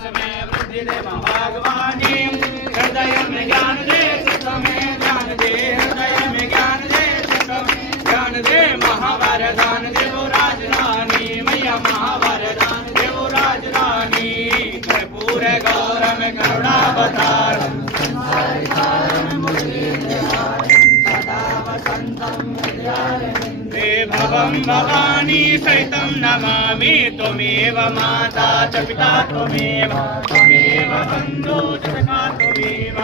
विकास में वृद्धि दे भगवानी हृदय में ज्ञान दे चित्त में ध्यान दे हृदय में ज्ञान दे चित्त में ध्यान दे महावरदान देवो राजरानी मैया महावरदान देवो राजरानी कर्पूर गौरम करुणावतार भवं भवानी सहितं नमामि त्वमेव माता च पिता त्वमेव बन्धु च सखा त्वमेव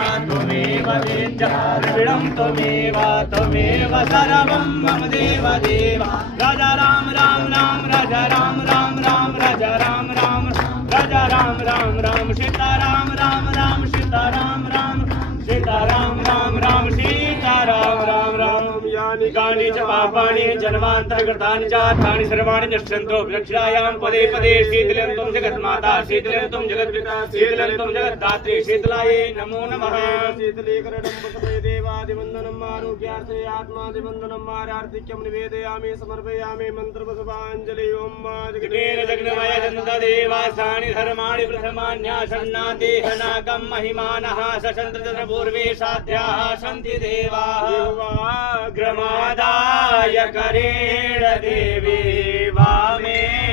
द्रविणं त्वमेव सर्वं मम देव राजा राम राम राम राजा राम राम राम राजा राम राम राजा राम राम राम सीता राम राम राम सीता राम राम सीता राम राम राम सीता राम राम राम यानि कानि च पापानि जन्मान्तरकृतानि च तानि सर्वाणि नश्यन्तो विलक्षणायां पदे पदे शीतलन्तं जगन्माता शीतलन्तं जगद्पिता शीतलन्तं जगद्धात्री शीतलायै नमो नमः शीतलीकरणं पुष्पे देवादिवन्दनम् आरोग्यार्थे आत्मादिवन्दनम् आरार्तिक्यं निवेदयामि समर्पयामि मन्त्रपुष्पाञ्जलि ॐ जगतेन जग्नमय दन्तदेवासानि धर्माणि प्रथमान्यासन्नादेहनाकं महिमानः सशन्त्रपूर्वे साध्याः सन्ति देवाः ग्रमादाय करेण देवी वामे